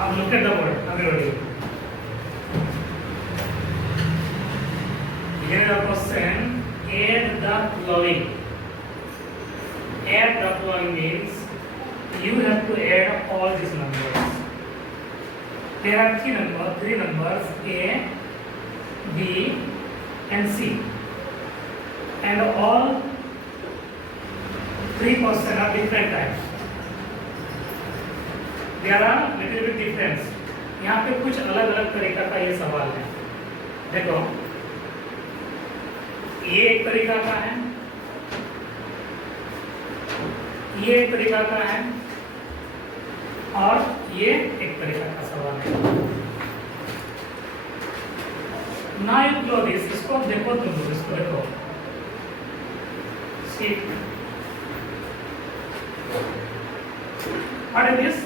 अब look at the word. Everybody. Here is a question. Add the following. Add the following means you have to add all these numbers. There are three numbers A, B, and C, and all three questions are different types. There are little bit difference. यहाँ पे कुछ अलग अलग तरीका का ये सवाल है. देखो, ये एक तरीका का है, ये एक तरीका का है, और ये एक तरीका का सवाल है. Now you know this. इसको देखो तुम लोग, इसको देखो. See, what is this?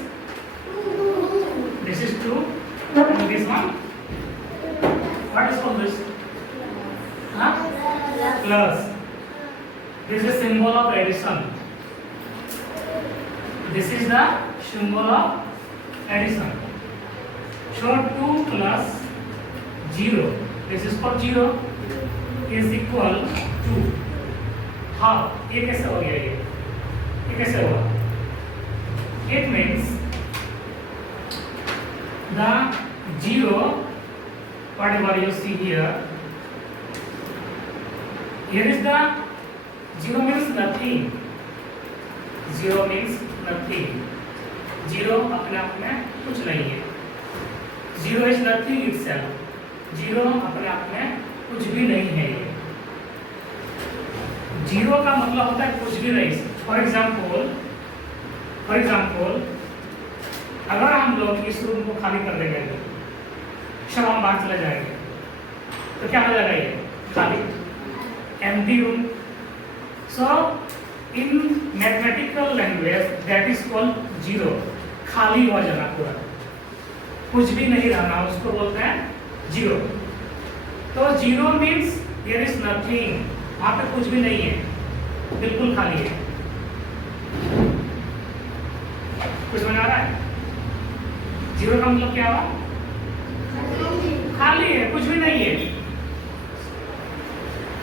This is 2, and this one. What is called this? Huh? Plus. This is symbol of addition. This is the symbol of addition. So 2 plus 0. This is for 0 is equal to half. ये कैसे हो गया ये कैसे हुआ? It means the 0, whatever you see here is the 0 means nothing. 0 means nothing. 0 अपने आप में कुछ नहीं है. 0 is nothing itself. 0 अपने आप में कुछ भी नहीं है. ये 0 का मतलब होता है कुछ भी नहीं. फॉर एग्जाम्पल अगर हम लोग इस रूम को खाली कर देंगे, सब हम बाहर चले जाएंगे, तो क्या हो जाएगा? ये खाली, empty room. So in mathematical language that is called 0. खाली हुआ जगह पूरा, कुछ भी नहीं रहना, उसको बोलते हैं 0. तो 0 means there is nothing. वहाँ पे कुछ भी नहीं है, बिल्कुल खाली है. कुछ समझ आ रहा है? 0 का मतलब क्या हुआ? खाली है, कुछ भी नहीं है.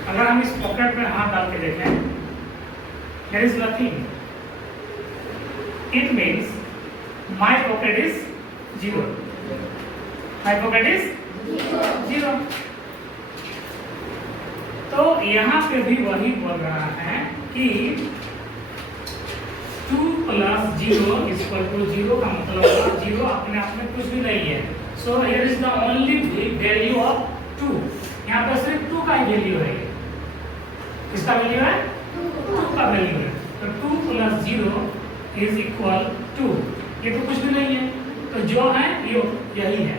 अगर हम इस पॉकेट में हाथ डाल के देखें, there is nothing. It means my pocket is 0. My pocket is 0. तो यहाँ पे भी वही बोल रहा है कि 2 plus 0 is equal to 0 का मतलब होगा 0 अपने आप में कुछ भी नहीं है. So here is the only value of 2. यहाँ पर सिर्फ 2 का ही वैल्यू है. किसका वैल्यू है? 2 का वैल्यू है. तो 2 plus 0 is equal to, ये तो कुछ भी नहीं है, तो जो है ये यही है.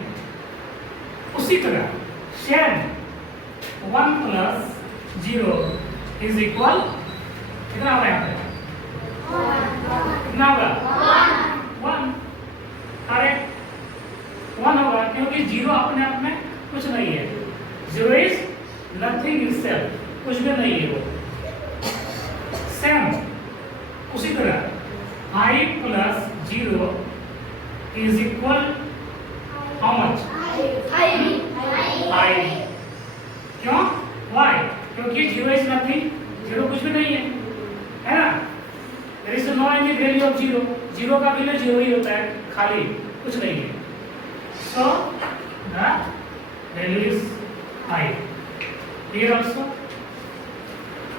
उसी तरह सेम 1 plus 0 is equal, कितना होगा यहाँ पे? कितना होगा? 1. करेक्ट, 1 होगा, क्योंकि 0 अपने आप में कुछ नहीं है. 0 is nothing itself, कुछ भी नहीं है वो. सेम उसी तरह 5 plus 0 is equal how much? 5. क्यों? Why? क्योंकि 0 is nothing. 0 कुछ भी नहीं है ना? There is no any value of 0. 0 का वैल्यू 0 ही होता है, खाली, कुछ नहीं है. So the value is 5. Here also,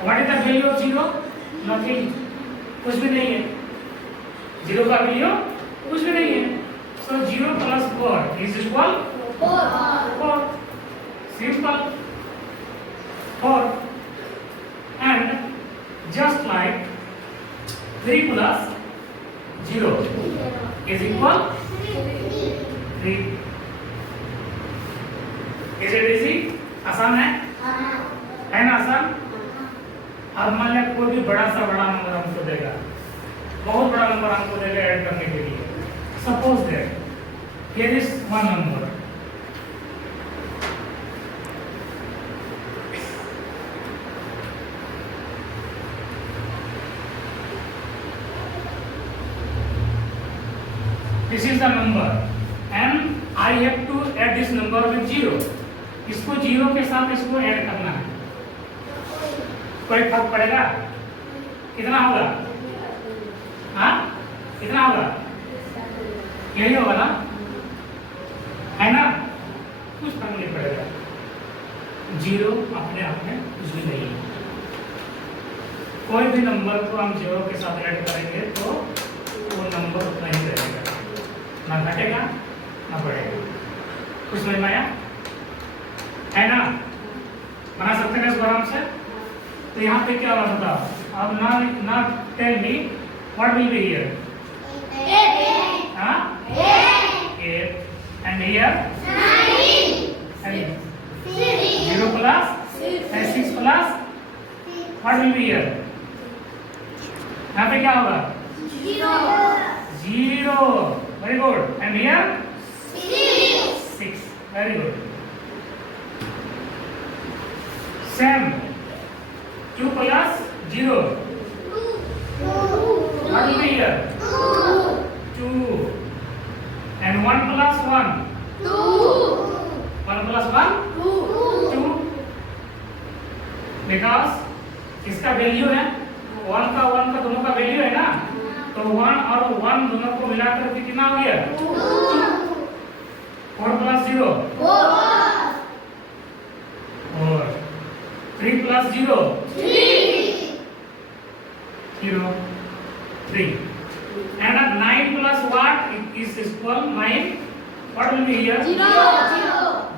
what is the value of 0? Nothing. कुछ भी नहीं है. 0 का वैल्यू कुछ भी नहीं है. So 0 plus 4 is equal 4. Simple. 4. And just like 3 plus 0 is equal 3. Is it easy? आसान है? है ना आसान? अब मान लिया कोई भी बड़ा सा बड़ा नंबर हमको देगा, बहुत बड़ा नंबर हमको देगा ऐड करने के लिए. Suppose that here is one number. This is the number and I have to add this number with zero. इसको जीरो के साथ इसको ऐड करना है। कोई फर्क पड़ेगा? कितना होगा? हाँ, कितना होगा? यही होगा ना, है ना? कुछ फर्क नहीं पड़ेगा। जीरो अपने आप में कुछ भी नहीं है। कोई भी नंबर को हम जीरो के साथ ऐड करेंगे तो वो नंबर उतना ही रहेगा, ना घटेगा ना बढ़ेगा। कुछ समझ में आया? है ना? बना सकते हैं इसको आराम से। तो यहाँ पे क्या होगा बताओ? अब ना tell me what will be here? 8 and here 9 0 plus and 6 plus what will be here? यहाँ पे क्या होगा? 0 very good and here 6 very good same 2 plus 0 what will be here? 2 and 1 plus 1 1 plus 1 2 because इसका value है 1 का दोनों का value है ना, तो 1 और 1 दोनों को मिलाकर के कितना हो गया? 4 plus 0 और 3 plus 0 3 and 9 plus what is equal 9 what will be here?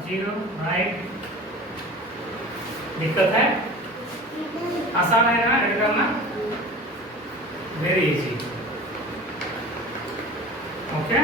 0 right। दिक्कत है? आसान है ना ऐड करना? Very easy. ओके